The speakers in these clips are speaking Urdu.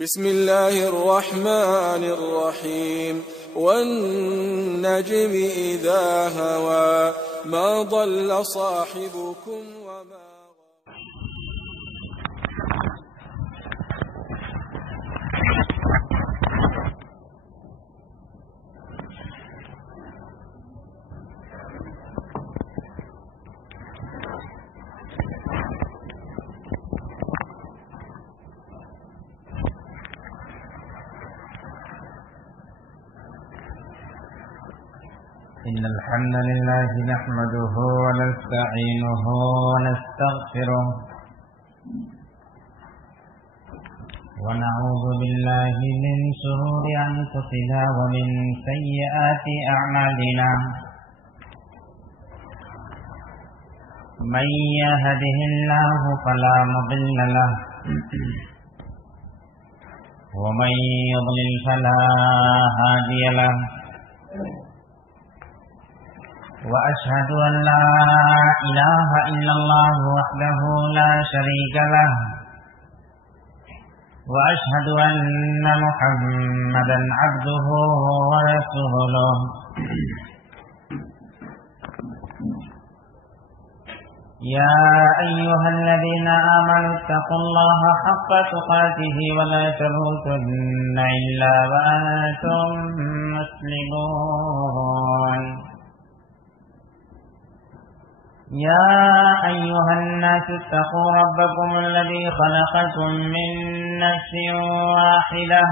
بسم الله الرحمن الرحيم والنجم إذا هوى ما ضل صاحبكم وما إن الحمد لله نحمده ونستعينه ونستغفره ونعوذ بالله من شرور أنفسنا ومن سيئات أعمالنا من يهده الله فلا مضل له ومن يضلل فلا هادي له وأشهد أن لا إله إلا الله وحده لا شريك له وأشهد أن محمدا عبده ورسوله يا أيها الذين آمنوا اتقوا الله حق تقاته ولا تموتن إلا وأنتم مسلمون يا أيها الناس اتقوا ربكم الذي خلقكم من نفس واحدة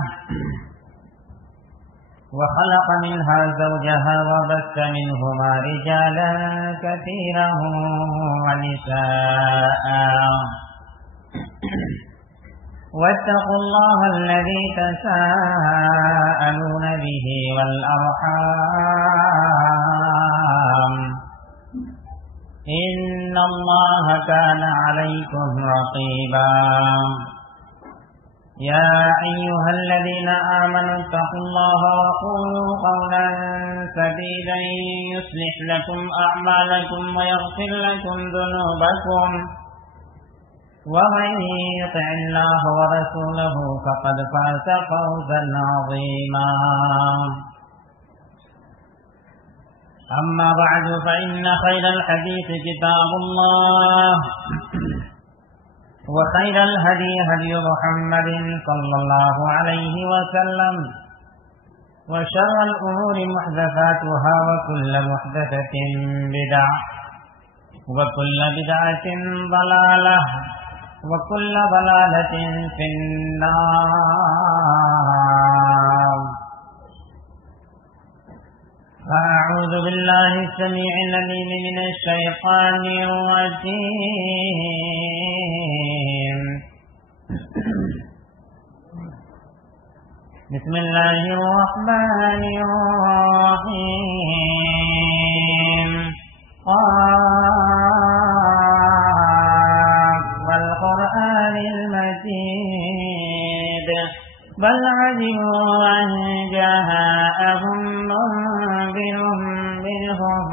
وخلق منها زوجها وبث منهما رجالا كثيرا ونساء واتقوا الله الذي تساءلون به والأرحام إن الله كان عليكم رقيبا يا أيها الذين آمنوا اتقوا الله وقولوا قولا سديدا يصلح لكم أعمالكم ويغفر لكم ذنوبكم ومن يطع الله ورسوله فقد فاز فوزا عظيما أما بعد فإن خير الحديث كتاب الله وخير الهدي هدي محمد صلى الله عليه وسلم وشر الأمور محدثاتها وكل محدثة بدعة وكل بدعة ضلالة وكل ضلالة في النار. أعوذ بالله السميع العليم من الشيطان الرجيم. بسم الله الرحمن الرحيم. قاف والقرآن المجيد بل عجبوا أن جاءهم منذر منهم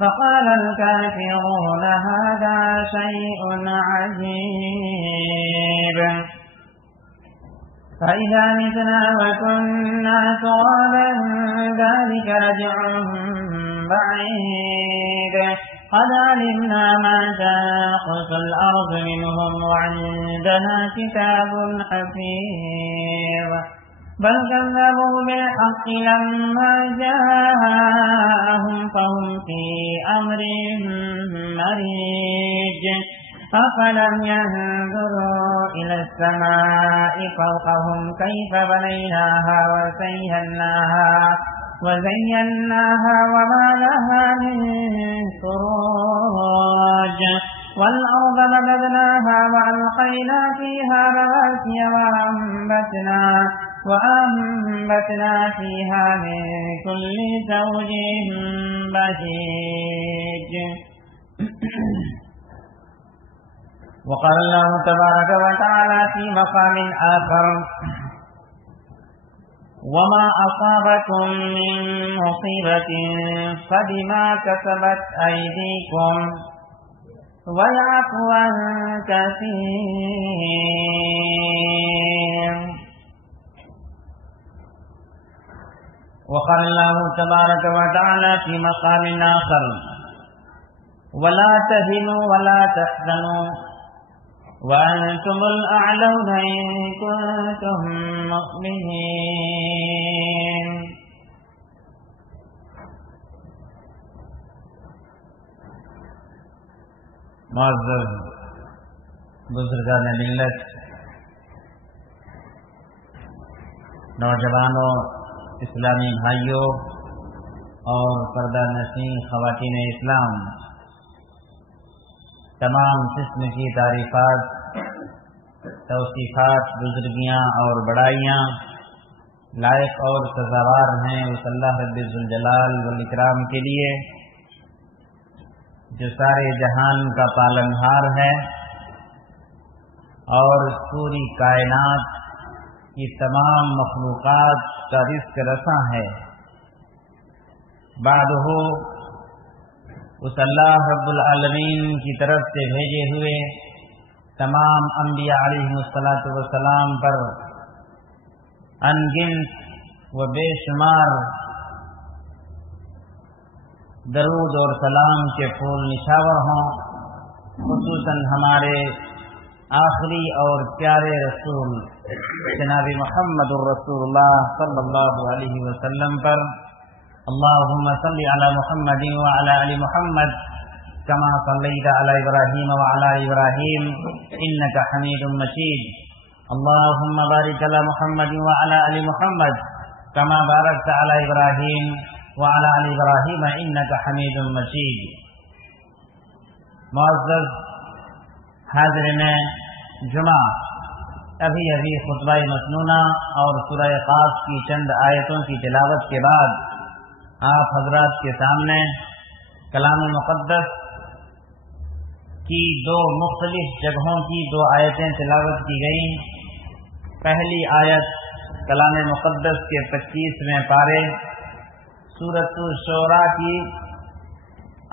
فقال الكافرون هذا شيء عجيب فإذا متنا وكنا ترابا ذلك رجع بعيد قد علمنا ما تنقص الأرض منهم وعندنا كتاب حفيظ بل كذبوا بالحق لما جاءهم فهم في أمر مريج أفلم ينظروا إلى السماء فوقهم كيف بنيناها وزيناها وما لها من فروج والأرض مددناها وألقينا فيها رواسي وأنبتنا فيها من كل زوج بهيج. وقال الله تبارك وتعالى في مقام آخر وما أصابكم من مصيبة فبما كسبت أيديكم ويعفو عن كثير وقال الله تبارك وتعالى في مقام آخر ولا تهنوا ولا تحزنوا وأنتم الأعلون إن كنتم مؤمنين. معزز بزرگان ملت، نوجوانوں، اسلامی بھائیوں اور پردہ نشین خواتین اسلام، تمام قسم کی تعریفات، توصیفات، بزرگیاں اور بڑائیاں لائق اور سزاوار ہیں اس اللہ رب ذوالجلال والاکرام کے لیے جو سارے جہان کا پالنہار ہے اور پوری کائنات کی تمام مخلوقات کا رزق رساں ہے۔ بعدہ اس اللہ رب العالمین کی طرف سے بھیجے ہوئے تمام انبیاء علیہم الصلاۃ والسلام پر انگنت و بے شمار درود اور سلام کے پھول نشاور ہوں، خصوصاً ہمارے آخری اور پیارے رسول جناب محمد الرسول اللہ صلی اللہ علیہ وسلم پر۔ اللہم صلی علی محمد وعلی آل محمد کما صلیت علی ابراہیم وعلی آل ابراہیم انک حمید مجید۔ اللہم بارک علی محمد وعلی آل محمد کما بارکت علی ابراہیم وعلی آل ابراہیم انک حمید مجید۔ معزز حاضرین جمعہ، ابھی خطبہ مسنونہ اور سورہ قاف کی چند آیتوں کی تلاوت کے بعد آپ حضرات کے سامنے کلام مقدس کی دو مختلف جگہوں کی دو آیتیں تلاوت کی گئیں۔ پہلی آیت کلام مقدس کے 25ویں پارے سورۃ الشعراء کی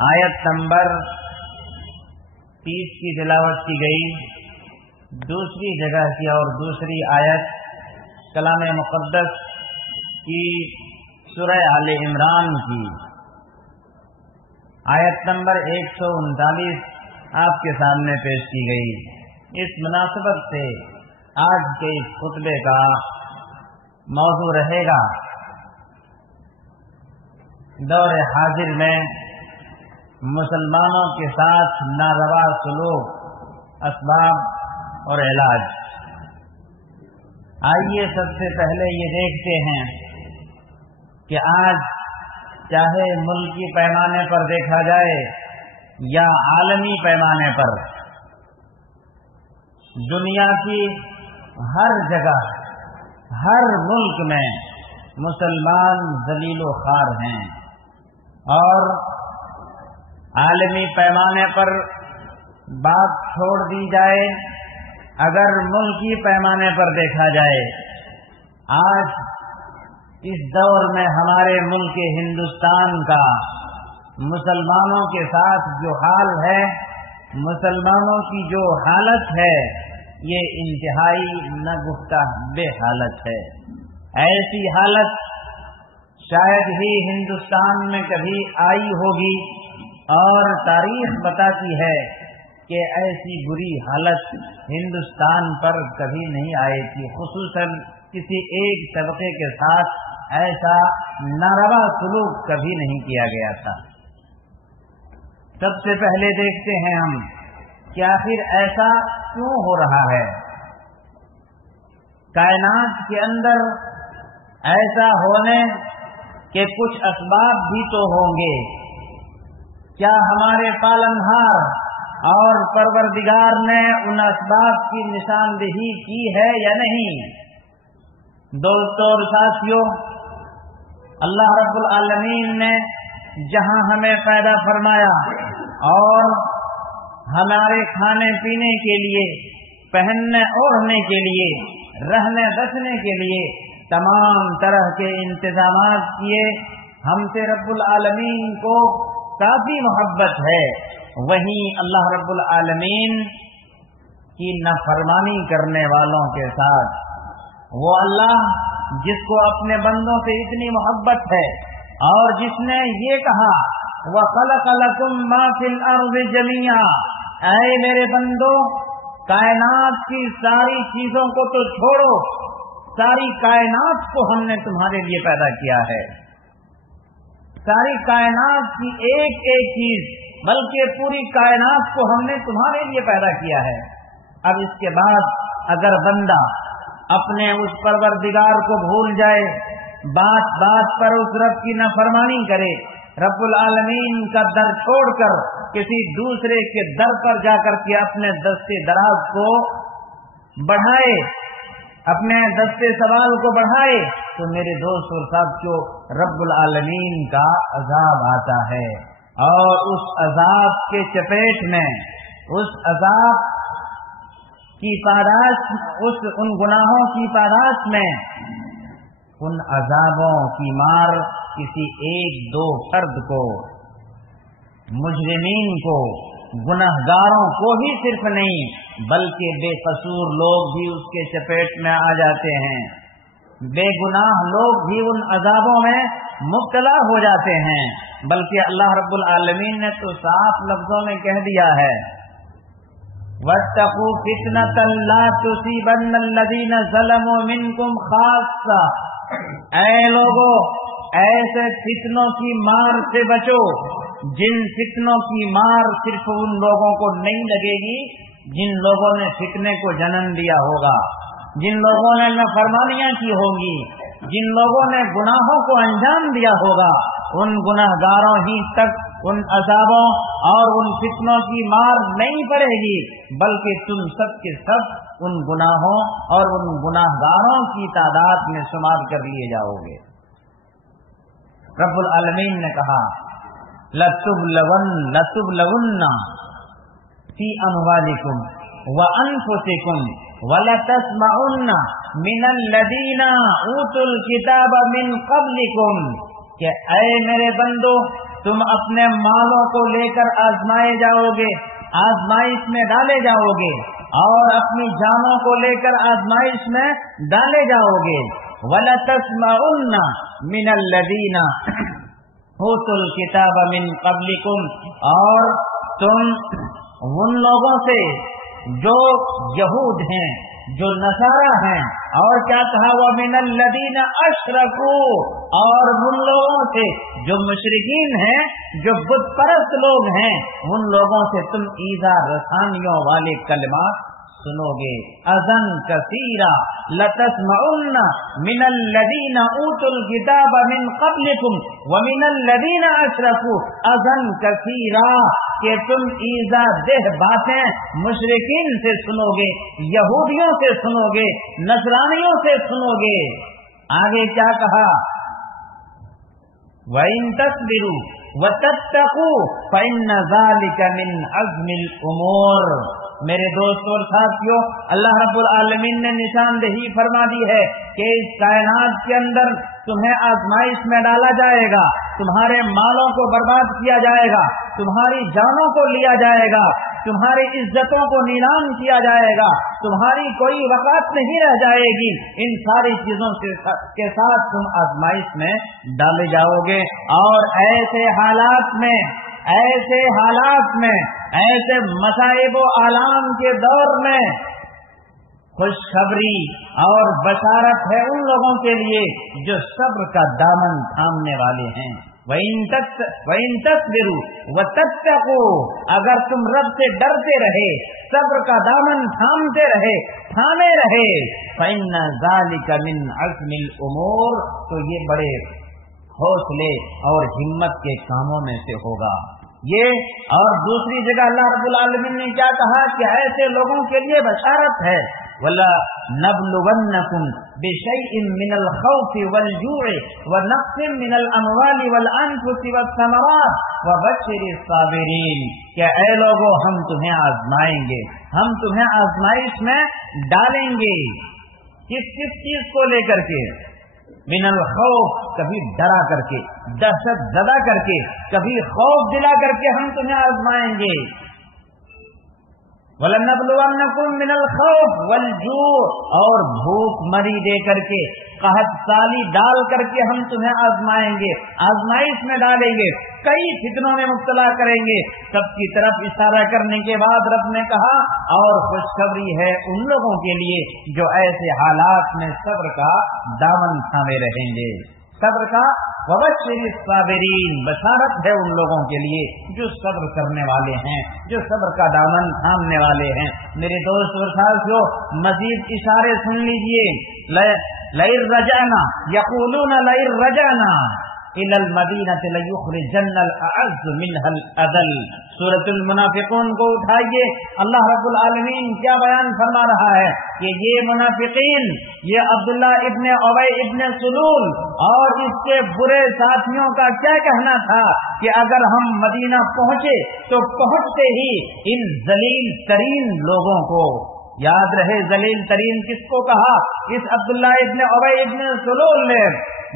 آیت نمبر 30 کی تلاوت کی گئی۔ دوسری جگہ کی اور دوسری آیت کلام مقدس کی سورہ آل عمران کی آیت نمبر 139 آپ کے سامنے پیش کی گئی۔ اس مناسبت سے آج کے اس خطبے کا موضوع رہے گا دور حاضر میں مسلمانوں کے ساتھ ناروا سلوک، اسباب اور علاج۔ آئیے سب سے پہلے یہ دیکھتے ہیں کہ آج چاہے ملکی پیمانے پر دیکھا جائے یا عالمی پیمانے پر، دنیا کی ہر جگہ، ہر ملک میں مسلمان ذلیل و خوار ہیں، اور عالمی پیمانے پر بات چھوڑ دی جائے، اگر ملکی پیمانے پر دیکھا جائے، آج اس دور میں ہمارے ملک ہندوستان کا مسلمانوں کے ساتھ جو حال ہے، مسلمانوں کی جو حالت ہے، یہ انتہائی ناگفتہ بے حالت ہے۔ ایسی حالت شاید ہی ہندوستان میں کبھی آئی ہوگی، اور تاریخ بتاتی ہے کہ ایسی بری حالت ہندوستان پر کبھی نہیں آئی تھی، خصوصاً کسی ایک طبقے کے ساتھ ایسا ناروا سلوک کبھی نہیں کیا گیا تھا۔ سب سے پہلے دیکھتے ہیں ہم کہ آخر ایسا کیوں ہو رہا ہے۔ کائنات کے اندر ایسا ہونے کے کچھ اسباب بھی تو ہوں گے۔ کیا ہمارے پالنہار اور پروردگار نے ان اسباب کی نشاندہی کی ہے یا نہیں؟ دوستو اور ساتھیو، اللہ رب العالمین نے جہاں ہمیں پیدا فرمایا اور ہمارے کھانے پینے کے لیے، پہننے اوڑھنے کے لیے، رہنے بسنے کے لیے تمام طرح کے انتظامات کیے، ہم سے رب العالمین کو کافی محبت ہے، وہیں اللہ رب العالمین کی نافرمانی کرنے والوں کے ساتھ وہ اللہ جس کو اپنے بندوں سے اتنی محبت ہے اور جس نے یہ کہا وَخَلَقَ لَكُم مَّا فِي الْأَرْضِ جَمِيعًا، اے میرے بندو کائنات کی ساری چیزوں کو تو چھوڑو، ساری کائنات کو ہم نے تمہارے لیے پیدا کیا ہے، ساری کائنات کی ایک ایک چیز بلکہ پوری کائنات کو ہم نے تمہارے لیے پیدا کیا ہے۔ اب اس کے بعد اگر بندہ اپنے اس پروردگار کو بھول جائے، بات بات پر اس رب کی نافرمانی کرے، رب العالمین کا در چھوڑ کر کسی دوسرے کے در پر جا کر کے اپنے دستے دراز کو بڑھائے، اپنے دستے سوال کو بڑھائے، تو میرے دوست اور ساتھیوں رب العالمین کا عذاب آتا ہے، اور اس عذاب کے چپیٹ میں، اس عذاب کی پاداش، ان گناہوں کی پاداش میں، ان عذابوں کی مار کسی ایک دو فرد کو، مجرمین کو، گناہگاروں کو ہی صرف نہیں بلکہ بے قصور لوگ بھی اس کے چپیٹ میں آ جاتے ہیں، بے گناہ لوگ بھی ان عذابوں میں مبتلا ہو جاتے ہیں۔ بلکہ اللہ رب العالمین نے تو صاف لفظوں میں کہہ دیا ہے وَاتَّقُوا فِتْنَةً لَا تُصِيبَنَّ الَّذِينَ ظَلَمُوا مِنكُمْ خَاصَّةً، اے لوگو ایسے فتنوں کی مار سے بچو جن فتنوں کی مار صرف ان لوگوں کو نہیں لگے گی جن لوگوں نے فتنے کو جنم دیا ہوگا، جن لوگوں نے نافرمانیاں کی ہوگی، جن لوگوں نے گناہوں کو انجام دیا ہوگا، ان گناہگاروں ہی تک ان عذابوں اور ان فتنوں کی مار نہیں پڑے گی، بلکہ تم سب کے سب ان گناہوں اور ان گناہگاروں کی تعداد میں شمار کر لیے جاؤ گے۔ رب العالمین نے کہا لَتُبْلَوُنَّ فِي أَمْوَالِكُمْ وَأَنفُسِكُمْ وَلَتَسْمَعُنَّ مِنَ الَّذِينَ أُوتُوا الْكِتَابَ مِنْ قَبْلِكُمْ، کہ اے میرے بندو تم اپنے مالوں کو لے کر آزمائے جاؤ گے، آزمائش میں ڈالے جاؤ گے، اور اپنی جانوں کو لے کر آزمائش میں ڈالے جاؤ گے۔ وَلَتَسْمَعُنَّ مِنَ الَّذِينَ أُوتُوا الْكِتَابَ مِنْ قَبْلِكُمْ، اور تم ان لوگوں سے جو یہود ہیں، جو نصارہ ہیں، اور کیا کہا وَمِنَ الَّذِينَ أَشْرَكُوا، اور ان لوگوں سے جو مشرکین ہیں، جو بت پرست لوگ ہیں، ان لوگوں سے تم ایذا رسانیوں والے کلمات سنو گے۔ اذن کثیرا لتسمعن من الذین اوتوا الکتاب من قبلکم ومن الذین اشرکوا اذن کثیرا، کہ تم ایذا دہ باتیں مشرکین سے سنو گے، یہودیوں سے سنو گے، نصرانیوں سے سنو گے۔ آگے کیا کہا وَإِن تَصْبِرُوا وَتَتَّقُوا فَإِنَّ ذَلِكَ مِنْ عَزْمِ الْأُمُورِ۔ میرے دوست اور ساتھیوں، اللہ رب العالمین نے نشاندہی فرما دی ہے کہ اس کائنات کے اندر تمہیں آزمائش میں ڈالا جائے گا، تمہارے مالوں کو برباد کیا جائے گا، تمہاری جانوں کو لیا جائے گا، تمہاری عزتوں کو نیلام کیا جائے گا، تمہاری کوئی وقت نہیں رہ جائے گی، ان ساری چیزوں کے ساتھ تم آزمائش میں ڈالے جاؤ گے۔ اور ایسے حالات میں، ایسے مصائب و آلام کے دور میں خوشخبری اور بشارت ہے ان لوگوں کے لیے جو صبر کا دامن تھامنے والے ہیں۔ وَإِن تَصْبِرُوا وَتَتَّقُوا، اگر تم رب سے ڈرتے رہے، صبر کا دامن تھامتے رہے، تھامے رہے، فَإِنَّ ذَلِكَ مِنْ عَزْمِ الْأُمُورِ، تو یہ بڑے حوصلے اور ہمت کے کاموں میں سے ہوگا۔ یہ اور دوسری جگہ اللہ رب العالمین نے کیا کہا کہ ایسے لوگوں کے لیے بشارت ہے وَلَنَبْلُوَنَّكُمْ بِشَيْءٍ مِّنَ الْخَوْفِ وَالْجُوعِ وَنَقْصٍ مِّنَ الْأَمْوَالِ وَالْأَنفُسِ وَالثَّمَرَاتِ وَبَشِّرِ الصَّابِرِينَ، کہ اے لوگوں ہم تمہیں آزمائیں گے، ہم تمہیں آزمائش میں ڈالیں گے۔ کس چیز کو لے کر کے؟ من الخوف، کبھی ڈرا کر کے، دہشت زدہ کر کے، کبھی خوف دلا کر کے ہم تمہیں آزمائیں گے۔ وَلَنَبْلُوَنَّكُم مِّنَ الْخَوْفِ وَالْجُوعِ، اور بھوک مری دے کر کے، قحط سالی ڈال کر کے ہم تمہیں آزمائیں گے، آزمائش میں ڈالیں گے، کئی فتنوں میں مبتلا کریں گے۔ سب کی طرف اشارہ کرنے کے بعد رب نے کہا اور خوشخبری ہے ان لوگوں کے لیے جو ایسے حالات میں صبر کا دامن تھامے رہیں گے۔ صبر کا وبشر الصابرین، بشارت ہے ان لوگوں کے لیے جو صبر کرنے والے ہیں، جو صبر کا دامن تھامنے والے ہیں۔ میرے دوست اور ساتھیو، مزید اشارے سن لیجئے۔ لئن رجعنا، یقولون لئن رجعنا الى المدینۃ لیخرجن الاعز منها الاذل۔ سورۃ المنافقون کو اٹھائیے، اللہ رب العالمین کیا بیان فرما رہا ہے کہ یہ منافقین، یہ عبداللہ ابن ابی ابن سلول اور اس کے برے ساتھیوں کا کیا کہنا تھا کہ اگر ہم مدینہ پہنچے تو پہنچتے ہی ان ذلیل ترین لوگوں کو، یاد رہے ذلیل ترین کس کو کہا؟ اس عبداللہ ابن ابی ابن سلول نے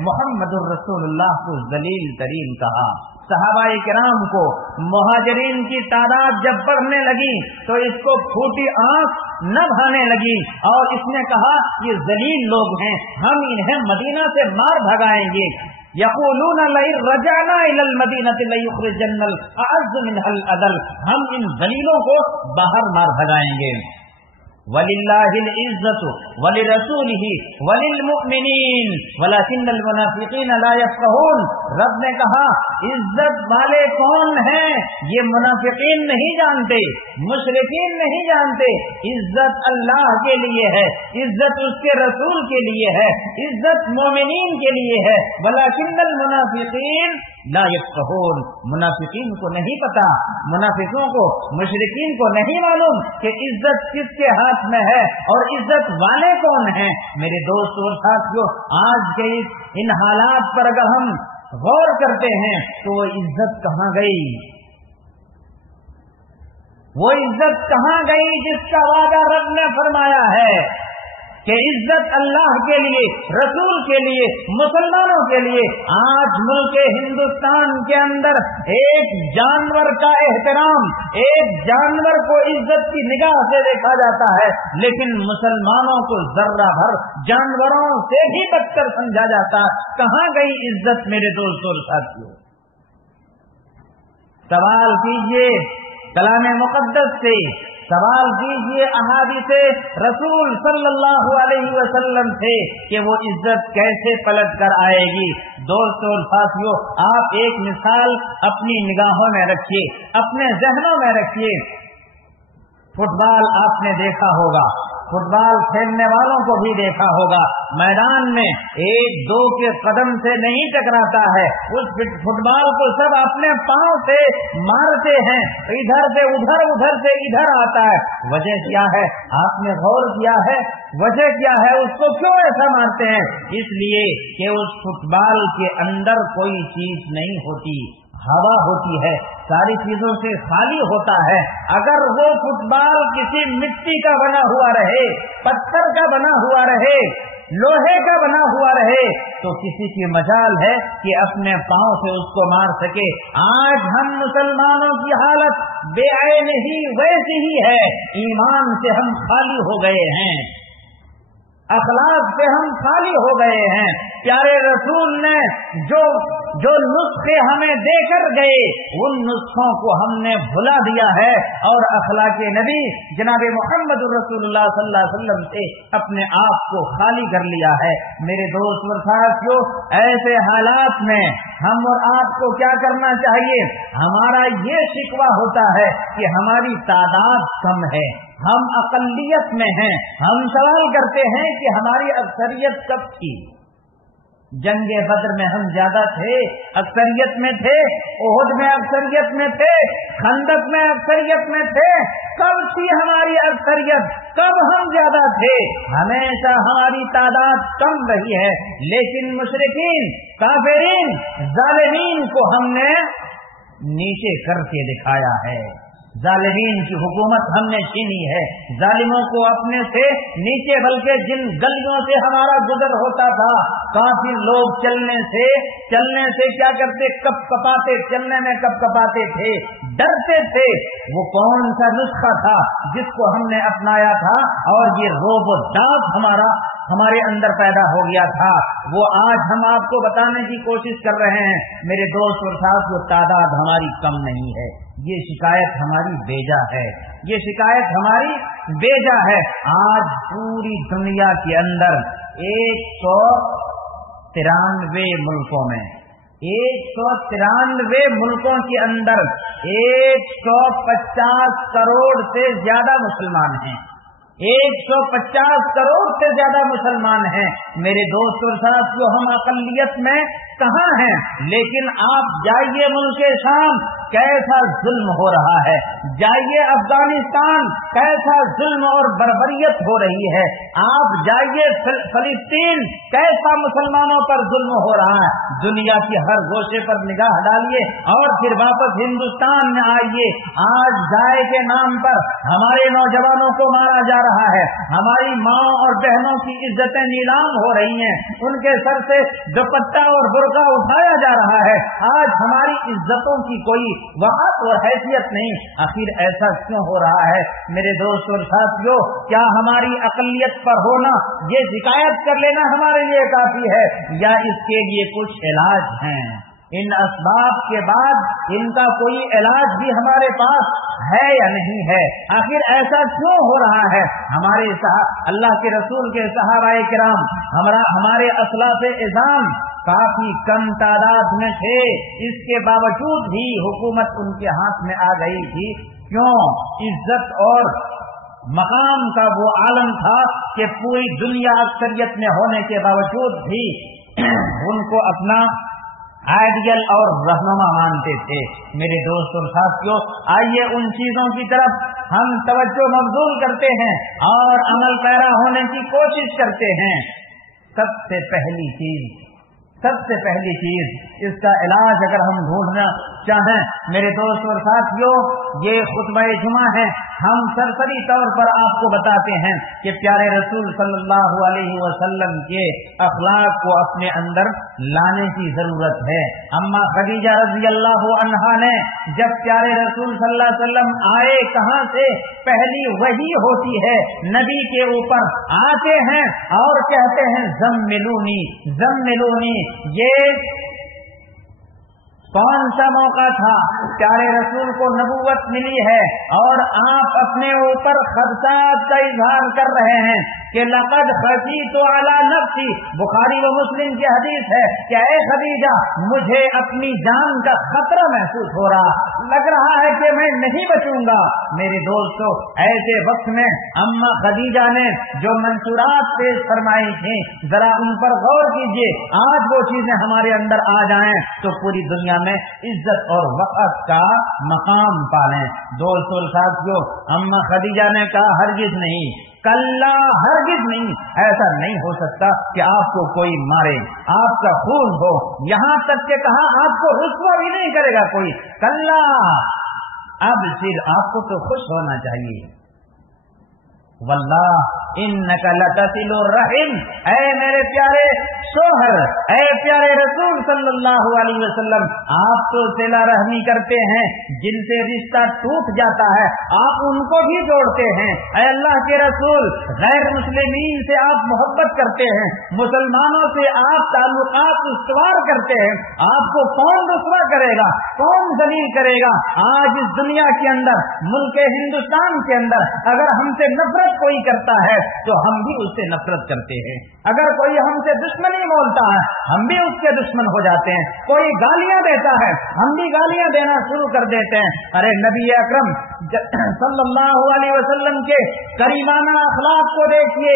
محمد الرسول اللہ کو ذلیل ترین کہا۔ صحابہ کرام کو مہاجرین کی تعداد جب بڑھنے لگی تو اس کو پھوٹی آنکھ نہ بھانے لگی اور اس نے کہا یہ ذلیل لوگ ہیں، ہم انہیں مدینہ سے مار بھگائیں گے۔ یقولون لئن رجعنا الى المدینۃ لیخرجن الاعز منها الاذل، ہم ان ذلیلوں کو باہر مار بھگائیں گے۔ وَلِلَّهِ الْعِزَّةُ وَلِرَسُولِهِ وَلِلْمُؤْمِنِينَ وَلَكِنَّ الْمُنَافِقِينَ لَا يَفْقَهُونَ۔ رب نے کہا عزت والے کون ہیں یہ منافقین نہیں جانتے، مشرکین نہیں جانتے۔ عزت اللہ کے لیے ہے، عزت اس کے رسول کے لیے ہے، عزت مومنین کے لیے ہے۔ وَلَكِنَّ الْمُنَافِقِينَ لا يفقهون، منافقین کو نہیں پتا، منافقوں کو، مشرکین کو نہیں معلوم کہ عزت کس کے ہاتھ میں ہے اور عزت والے کون ہیں۔ میرے دوست اور ساتھیوں، آج کے ان حالات پر اگر ہم غور کرتے ہیں تو وہ عزت کہاں گئی؟ وہ عزت کہاں گئی جس کا وعدہ رب نے فرمایا ہے کہ عزت اللہ کے لیے، رسول کے لیے، مسلمانوں کے لیے۔ آج ملک ہندوستان کے اندر ایک جانور کا احترام، ایک جانور کو عزت کی نگاہ سے دیکھا جاتا ہے، لیکن مسلمانوں کو ذرہ بھر جانوروں سے بھی بدتر سمجھا جاتا ہے۔ کہاں گئی عزت میرے دوستوں اور ساتھیوں؟ سوال کیجئے کلام مقدس سے، سوال کیجئے احادیث رسول صلی اللہ علیہ وسلم سے کہ وہ عزت کیسے پلٹ کر آئے گی۔ دوستوں اور ساتھیوں، آپ ایک مثال اپنی نگاہوں میں رکھیے، اپنے ذہنوں میں رکھیے۔ فٹ بال آپ نے دیکھا ہوگا، فٹ بال کھیلنے والوں کو بھی دیکھا ہوگا، میدان میں ایک دو کے قدم سے نہیں ٹکراتا ہے، اس فٹ بال کو سب اپنے پاؤں سے مارتے ہیں، ادھر سے ادھر، ادھر سے ادھر آتا ہے۔ وجہ کیا ہے؟ آپ نے غور کیا ہے وجہ کیا ہے؟ اس کو کیوں ایسا مارتے ہیں؟ اس لیے کہ اس فٹ بال کے اندر کوئی چیز نہیں ہوتی، ہوا ہوتی ہے، ساری چیزوں سے خالی ہوتا ہے۔ اگر وہ فٹ بال کسی مٹی کا بنا ہوا رہے، پتھر کا بنا ہوا رہے، لوہے کا بنا ہوا رہے تو کسی کی مجال ہے کہ اپنے پاؤں سے اس کو مار سکے۔ آج ہم مسلمانوں کی حالت بے عین ہی ویسی ہی ہے، ایمان سے ہم خالی ہو گئے ہیں، اخلاق سے ہم خالی ہو گئے ہیں۔ پیارے رسول نے جو نسخے ہمیں دے کر گئے ان نسخوں کو ہم نے بھلا دیا ہے اور اخلاق نبی جناب محمد رسول اللہ صلی اللہ علیہ وسلم سے اپنے آپ کو خالی کر لیا ہے۔ میرے دوست اور ساتھیوں، ایسے حالات میں ہم اور آپ کو کیا کرنا چاہیے؟ ہمارا یہ شکوہ ہوتا ہے کہ ہماری تعداد کم ہے، ہم اقلیت میں ہیں، ہم سوال کرتے ہیں کہ ہماری اکثریت کب تھی؟ جنگ بدر میں ہم زیادہ تھے، اکثریت میں تھے، احد میں اکثریت میں تھے، خندق میں اکثریت میں تھے۔ کب تھی ہماری اکثریت؟ کب ہم زیادہ تھے؟ ہمیشہ ہماری تعداد کم رہی ہے، لیکن مشرکین، کافرین، ظالمین کو ہم نے نیچے کر کے دکھایا ہے۔ ظالمین کی حکومت ہم نے چھینی ہے، ظالموں کو اپنے سے نیچے، بلکہ جن گلیوں سے ہمارا گزر ہوتا تھا، کافر لوگ چلنے سے کیا کرتے، کپ کپاتے، چلنے میں کپ کپاتے تھے، ڈرتے تھے۔ وہ کون سا نسخہ تھا جس کو ہم نے اپنایا تھا اور یہ روب و ڈاک ہمارے اندر پیدا ہو گیا تھا، وہ آج ہم آپ کو بتانے کی کوشش کر رہے ہیں۔ میرے دوست اور ساتھ، وہ تعداد ہماری کم نہیں ہے، یہ شکایت ہماری بیجا ہے، یہ شکایت ہماری بیجا ہے۔ آج پوری دنیا کے اندر 193 ملکوں میں 193 ملکوں کے اندر 150 کروڑ سے زیادہ مسلمان ہیں، 150 کروڑ سے زیادہ مسلمان ہیں۔ میرے دوست اور ساتھیو، ہم اقلیت میں کہاں ہیں؟ لیکن آپ جائیے ملک شام، کیسا ظلم ہو رہا ہے، جائیے افغانستان، کیسا ظلم اور بربریت ہو رہی ہے، آپ جائیے فلسطین، کیسا مسلمانوں پر ظلم ہو رہا ہے۔ دنیا کی ہر گوشے پر نگاہ ڈالیے اور پھر واپس ہندوستان میں آئیے۔ آج گائے کے نام پر ہمارے نوجوانوں کو مارا جا رہا ہے، ہماری ماں اور بہنوں کی عزتیں نیلام ہو رہی ہیں، ان کے سر سے دوپٹہ اور برقع اٹھایا جا رہا ہے۔ آج ہماری عزتوں کی کوئی وقت اور حیثیت نہیں۔ آخر ایسا کیوں ہو رہا ہے؟ میرے دوست اور ساتھیو، کیا ہماری اقلیت پر ہونا، یہ شکایت کر لینا ہمارے لیے کافی ہے، یا اس کے لیے کچھ علاج ہیں؟ ان اسباب کے بعد ان کا کوئی علاج بھی ہمارے پاس ہے یا نہیں ہے؟ آخر ایسا کیوں ہو رہا ہے؟ ہمارے اللہ کے رسول کے صحابہ کرام، ہمارے اسلاف اعظام کافی کم تعداد میں تھے، اس کے باوجود بھی حکومت ان کے ہاتھ میں آ گئی تھی۔ کیوں؟ عزت اور مقام کا وہ عالم تھا کہ پوری دنیا اکثریت میں ہونے کے باوجود بھی ان کو اپنا آئیڈیل اور رہنما مانتے تھے۔ میرے دوست اور ساتھیوں، آئیے ان چیزوں کی طرف ہم توجہ مبذول کرتے ہیں اور عمل پیرا ہونے کی کوشش کرتے ہیں۔ سب سے پہلی چیز اس کا علاج اگر ہم ڈھونڈنا چاہیں، میرے دوست اور ساتھیوں، یہ خطبہ جمعہ ہے، ہم سرسری طور پر آپ کو بتاتے ہیں کہ پیارے رسول صلی اللہ علیہ وسلم کے اخلاق کو اپنے اندر لانے کی ضرورت ہے۔ اما خدیجہ رضی اللہ عنہا نے جب پیارے رسول صلی اللہ علیہ وسلم آئے، کہاں سے؟ پہلی وحی ہوتی ہے، نبی کے اوپر آتے ہیں اور کہتے ہیں زملونی زملونی۔ یہ کون سا موقع تھا؟ پیارے رسول کو نبوت ملی ہے اور آپ اپنے اوپر خدشات کا اظہار کر رہے ہیں کہ لقد خشیت علی نفسی، بخاری و مسلم کی حدیث ہے کہ اے خدیجہ، مجھے اپنی جان کا خطرہ محسوس ہو رہا، لگ رہا ہے کہ میں نہیں بچوں گا۔ میرے دوستو، ایسے وقت میں اما خدیجہ نے جو منصورات پیش فرمائی تھیں، ذرا ان پر غور کیجیے۔ آج وہ چیزیں ہمارے اندر آ جائیں تو پوری دنیا میں عزت اور وقت کا مقام پالیں۔ دوستو ساتھیو، اما خدیجہ نے کہا ہرگز نہیں، کلا ہرگز نہیں، ایسا نہیں ہو سکتا کہ آپ کو کوئی مارے، آپ کا خون ہو، یہاں تک کہ کہا آپ کو رسوا بھی نہیں کرے گا کوئی، کلا۔ اب صرف آپ کو تو خوش ہونا چاہیے۔ واللہ انک لتصل الرحم، اے میرے پیارے شوہر، اے پیارے رسول صلی اللہ علیہ وسلم، آپ تو صلہ رحمی کرتے ہیں، جن سے رشتہ ٹوٹ جاتا ہے آپ ان کو بھی جوڑتے ہیں۔ اے اللہ کے رسول، غیر مسلمین سے آپ محبت کرتے ہیں، مسلمانوں سے آپ تعلقات استوار کرتے ہیں، آپ کو کون رسوا کرے گا، کون ذلیل کرے گا؟ آج اس دنیا کے اندر، ملک ہندوستان کے اندر، اگر ہم سے نفرت کوئی کرتا ہے تو ہم بھی اس سے نفرت کرتے ہیں، اگر کوئی ہم سے دشمنی بولتا ہے ہم بھی اس کے دشمن ہو جاتے ہیں، کوئی گالیاں دیتا ہے ہم بھی گالیاں دینا شروع کر دیتے ہیں۔ ارے نبی اکرم صلی اللہ علیہ وسلم کے کریمانہ اخلاق کو دیکھیے،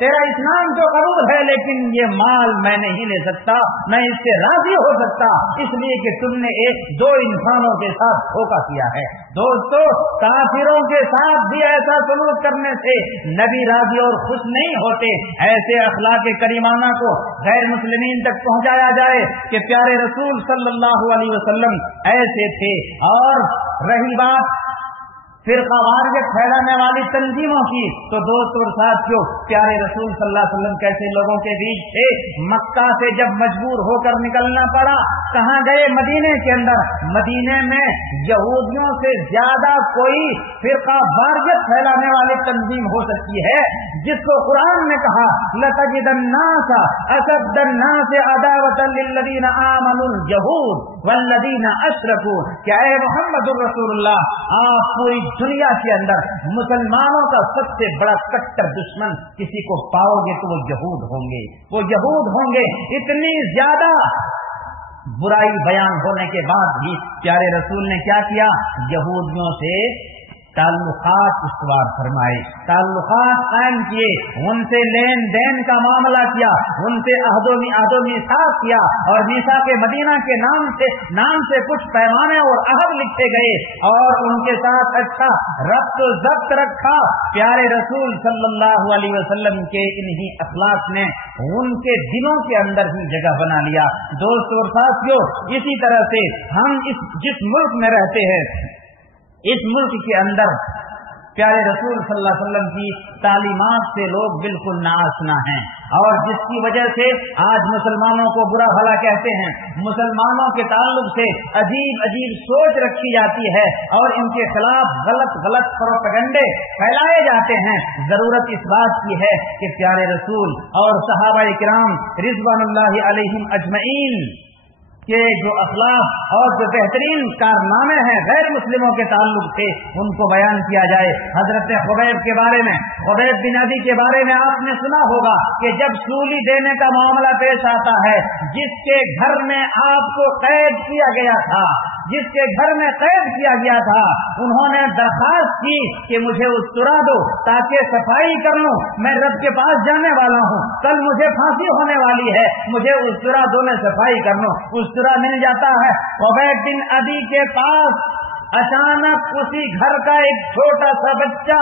تیرا اسلام تو قبول ہے لیکن یہ مال میں نہیں لے سکتا، میں اس سے راضی ہو سکتا، اس لیے کہ تم نے دو انسانوں کے ساتھ دھوکہ کیا ہے۔ دوستو، کافروں کے ساتھ بھی ایسا سلوک کرنے سے نبی راضی اور خوش نہیں ہوتے۔ ایسے اخلاق کریمانہ کو غیر مسلمین تک پہنچایا جائے کہ پیارے رسول صلی اللہ علیہ وسلم ایسے تھے۔ اور رہی بات فرقہ واریت پھیلانے والی تنظیموں کی، تو دوست اور ساتھیوں، پیارے رسول صلی اللہ علیہ وسلم کیسے لوگوں کے بیچ تھے۔ مکہ سے جب مجبور ہو کر نکلنا پڑا، کہاں گئے؟ مدینے کے اندر۔ مدینے میں یہودیوں سے زیادہ کوئی فرقہ واریت پھیلانے والی تنظیم ہو سکتی ہے جس کو قرآن نے کہا لَتَجِدَنَّ النَّاسَ أَشَدَّ النَّاسِ عَدَاوَةً لِلَّذِينَ آمَنُوا الْيَهُودَ وَالَّذِينَ أَشْرَكُوا کہ اے محمد الرسول اللہ، آپ پوری دنیا کے اندر مسلمانوں کا سب سے بڑا کٹر دشمن کسی کو پاؤ گے تو وہ یہود ہوں گے، وہ یہود ہوں گے۔ اتنی زیادہ برائی بیان ہونے کے بعد بھی پیارے رسول نے کیا کیا؟ یہودیوں سے تعلقات استوار فرمائے، تعلقات قائم کیے، ان سے لین دین کا معاملہ کیا، ان سے عہد و میثاق کیا، اور میثاق مدینہ کے نام سے کچھ پیمانے اور عہد لکھے گئے، اور ان کے ساتھ اچھا ربط و ضبط رکھا۔ پیارے رسول صلی اللہ علیہ وسلم کے انہی اخلاق نے ان کے دلوں کے اندر ہی جگہ بنا لیا۔ دوستو اور ساتھیوں، اسی طرح سے ہم جس ملک میں رہتے ہیں، اس ملک کے اندر پیارے رسول صلی اللہ علیہ وسلم کی تعلیمات سے لوگ بالکل ناآشنا ہیں، اور جس کی وجہ سے آج مسلمانوں کو برا بھلا کہتے ہیں، مسلمانوں کے تعلق سے عجیب سوچ رکھی جاتی ہے، اور ان کے خلاف غلط پروپیگنڈے پھیلائے جاتے ہیں۔ ضرورت اس بات کی ہے کہ پیارے رسول اور صحابہ کرام رضوان اللہ علیہم اجمعین کہ جو اخلاق اور جو بہترین کارنامے ہیں غیر مسلموں کے تعلق سے، ان کو بیان کیا جائے۔ حضرت خبیب کے بارے میں، خبیب بن عدی کے بارے میں آپ نے سنا ہوگا کہ جب سولی دینے کا معاملہ پیش آتا ہے، جس کے گھر میں آپ کو قید کیا گیا تھا، جس کے گھر میں قید کیا گیا تھا، انہوں نے درخواست کی کہ مجھے استرا دو تاکہ صفائی کر لوں، میں رب کے پاس جانے والا ہوں، کل مجھے پھانسی ہونے والی ہے، مجھے استرا دو، میں صفائی کر لوں۔ مل جاتا ہے۔ خبیب بن عدی کے پاس اچانک اسی گھر کا ایک چھوٹا سا بچہ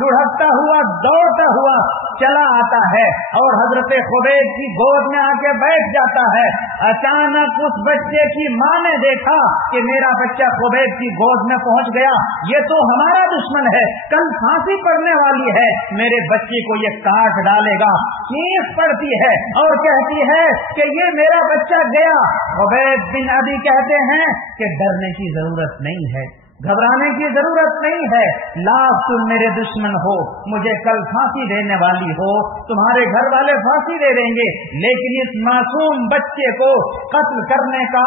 لڑھکتا ہوا دوڑتا ہوا چلا آتا ہے، اور حضرت خبیب کی گود میں آ کے بیٹھ جاتا ہے۔ اچانک اس بچے کی ماں نے دیکھا کہ میرا بچہ خبیب کی گود میں پہنچ گیا، یہ تو ہمارا دشمن ہے، کل پھانسی پڑنے والی ہے، میرے بچے کو یہ کاٹ ڈالے گا۔ چیخ پڑتی ہے اور کہتی ہے کہ یہ میرا بچہ گیا۔ خبیب بن عدی کہتے ہیں کہ ڈرنے کی ضرورت نہیں ہے، گھبرانے کی ضرورت نہیں ہے، لاکھ تم میرے دشمن ہو، مجھے کل پھانسی دینے والی ہو، تمہارے گھر والے پھانسی دے دیں گے، لیکن اس معصوم بچے کو قتل کرنے کا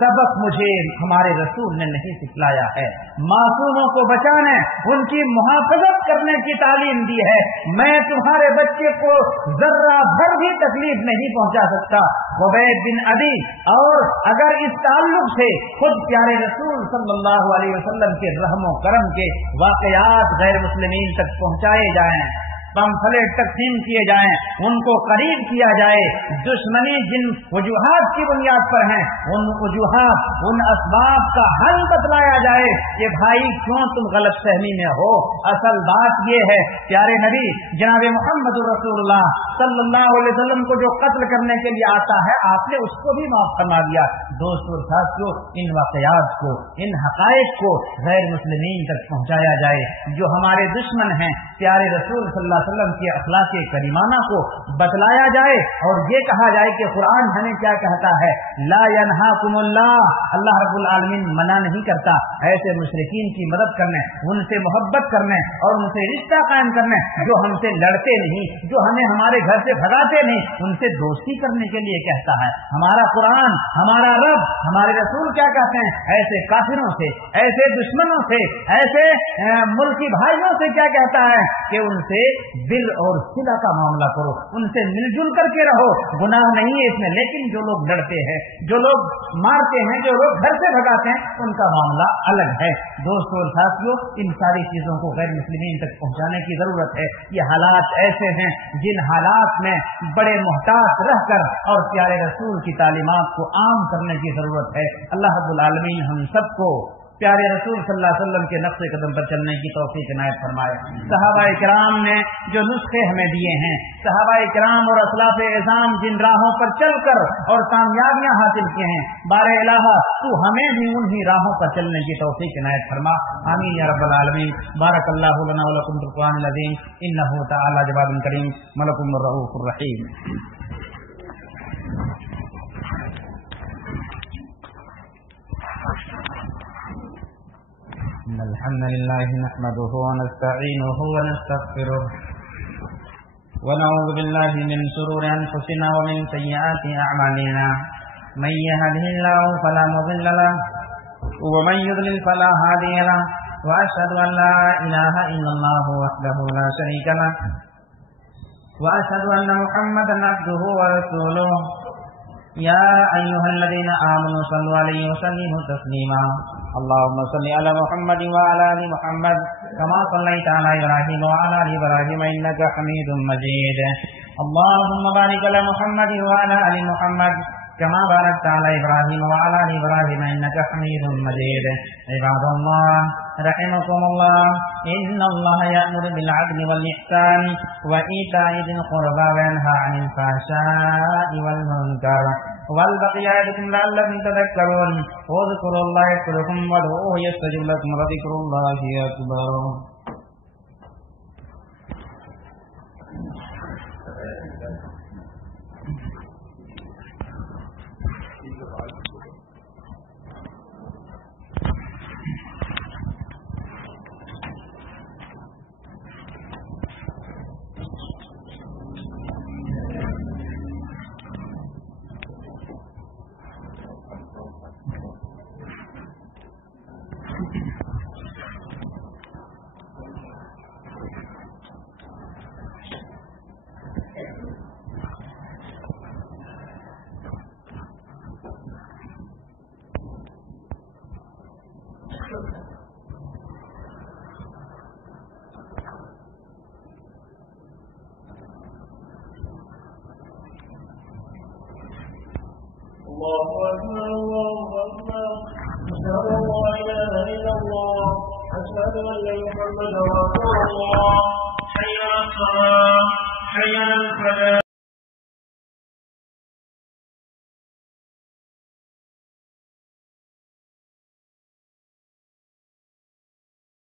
سبق مجھے ہمارے رسول نے نہیں سکھلایا ہے۔ معصوموں کو بچانے، ان کی محافظت کرنے کی تعلیم دی ہے۔ میں تمہارے بچے کو ذرہ بھر بھی تکلیف نہیں پہنچا سکتا۔ خبیب بن عدی، اور اگر اس تعلق سے خود پیارے رسول صلی اللہ علیہ وسلم کے رحم و کرم کے واقعات غیر مسلمین تک پہنچائے جائیں، پمفلٹ تقسیم کیے جائیں، ان کو قریب کیا جائے، دشمنی جن وجوہات کی بنیاد پر ہیں، ان وجوہات، ان اسباب کا حل بتلایا جائے کہ بھائی کیوں تم غلط فہمی میں ہو، اصل بات یہ ہے پیارے نبی جناب محمد رسول اللہ صلی اللہ علیہ وسلم کو جو قتل کرنے کے لیے آتا ہے، آپ نے اس کو بھی معاف فرما دیا۔ دوستو اور ساتھیوں، ان واقعات کو، ان حقائق کو غیر مسلمین تک پہنچایا جائے، جو ہمارے دشمن ہیں، پیارے رسول صلی اللہ علیہ وسلم کے اخلاق کریمانہ کو بتلایا جائے، اور یہ کہا جائے کہ قرآن ہمیں کیا کہتا ہے، لا ینہاکم اللہ، اللہ رب العالمین منع نہیں کرتا ایسے مشرکین کی مدد کرنے، ان سے محبت کرنے اور ان سے رشتہ قائم کرنے جو ہم سے لڑتے نہیں، جو ہمیں ہمارے گھر سے بھگاتے نہیں، ان سے دوستی کرنے کے لیے کہتا ہے۔ ہمارا قرآن، ہمارا رب، ہمارے رسول کیا کہتے ہیں، ایسے کافروں سے، ایسے دشمنوں سے، ایسے ملکی بھائیوں سے کیا کہتا ہے کہ ان سے بر اور صلہ کا معاملہ کرو، ان سے مل جل کر کے رہو، گناہ نہیں ہے اس میں، لیکن جو لوگ لڑتے ہیں، جو لوگ مارتے ہیں، جو لوگ گھر سے بھگاتے ہیں، ان کا معاملہ الگ ہے۔ دوستوں اور ساتھیوں، ان ساری چیزوں کو غیر مسلمین تک پہنچانے کی ضرورت ہے۔ یہ حالات ایسے ہیں جن حالات میں بڑے محتاط رہ کر اور پیارے رسول کی تعلیمات کو عام کرنے کی ضرورت ہے۔ اللہ رب العالمین ہم سب کو پیارے رسول صلی اللہ علیہ وسلم کے نقش قدم پر چلنے کی توفیق عنایت فرمائے۔ صحابہ کرام نے جو نسخے ہمیں دیے ہیں، صحابہ کرام اور اسلاف اعظام جن راہوں پر چل کر اور کامیابیاں حاصل کی ہیں، بار الہ تو ہمیں بھی انہی راہوں پر چلنے کی توفیق عنایت فرما، آمین یا رب العالمین۔ بارک اللہ لنا ولکم بالقرآن العظیم، انہ تعالی جواد کریم، ملک الرؤوف الرحیم۔ الحمد لله نحمده ونستعينه ونستغفره ونعوذ بالله من شرور أنفسنا ومن سيئات أعمالنا، من يهده الله فلا مضل له ومن يضلل فلا هادي له، وأشهد أن لا إله إلا الله وحده لا شريك له، وأشهد أن محمدا عبده ورسوله، يا أيها الذين آمنوا صلوا عليه وسلموا تسليما، اللهم صل على محمد وعلى آل محمد كما صليت على إبراهيم وعلى آل إبراهيم إنك حميد مجيد، اللهم بارك على محمد وعلى آل محمد كما باركت على إبراهيم وعلى آل إبراهيم إنك حميد مجيد۔ عباد الله رحمكم الله، إن الله يأمر بالعدل والإحسان وإيتاء ذي القربى وينهى عن الفحشاء والمنكر والبغي يعظكم لعلكم تذكرون، واذكروا الله يذكركم وادعوه يستجب لكم وذكر الله أكبر۔ الله أكبر الله أكبر، أشهد أن لا إله إلا الله، أشهد أن محمدا رسول الله، حي على الصلاة حي على الفلاح۔